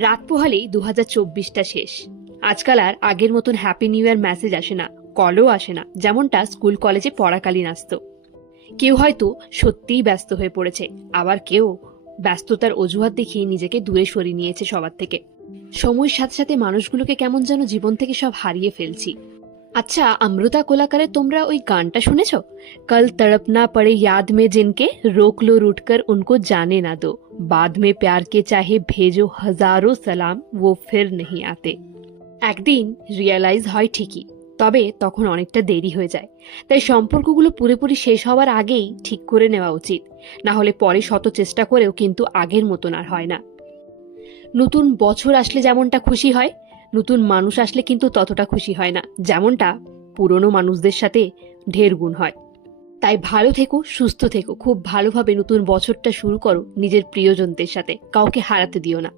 রাত পোহালেই 2024টা শেষ। আজকাল আর আগের মতন হ্যাপি নিউ ইয়ার মেসেজ আসে না, কলও আসে না, যেমনটা স্কুল কলেজে পড়াকালীন আসতো। কেউ হয়তো সত্যিই ব্যস্ত হয়ে পড়েছে, আবার কেউ ব্যস্ততার অজুহাত দেখিয়ে নিজেকে দূরে সরিয়ে নিয়েছে সবার থেকে। সময়ের সাথে সাথে মানুষগুলোকে কেমন যেন জীবন থেকে সব হারিয়ে ফেলছি। আচ্ছা অমৃতা কোলাকারের তোমরা ওই গানটা শুনেছ? কল তড়পনা পড়ে याद में जिनके रोक लो रूठ कर उनको जाने ना दो, बाद में प्यार के चाहे भेजो हजारों सलाम वो फिर नहीं आते। একদিন রিয়েলাইজ হয় ঠিকই, তবে তখন অনেকটা দেরি হয়ে যায়। তাই সম্পর্কগুলো পুরোপুরি শেষ হওয়ার আগেই ঠিক করে নেওয়া উচিত, না হলে পরে শত চেষ্টা করেও কিন্তু আগের মতন আর হয় না। নতুন বছর আসলে যেমনটা খুশি হয়, নতুন মানুষ আসলে কিন্তু ততটা খুশি হয় না, যেমনটা পুরনো মানুষদের সাথে ঢের গুণ হয়। তাই ভালো থেকো, সুস্থ থেকো, খুব ভালোভাবে নতুন বছরটা শুরু করো নিজের প্রিয়জনদের সাথে, কাউকে হারাতে দিও না।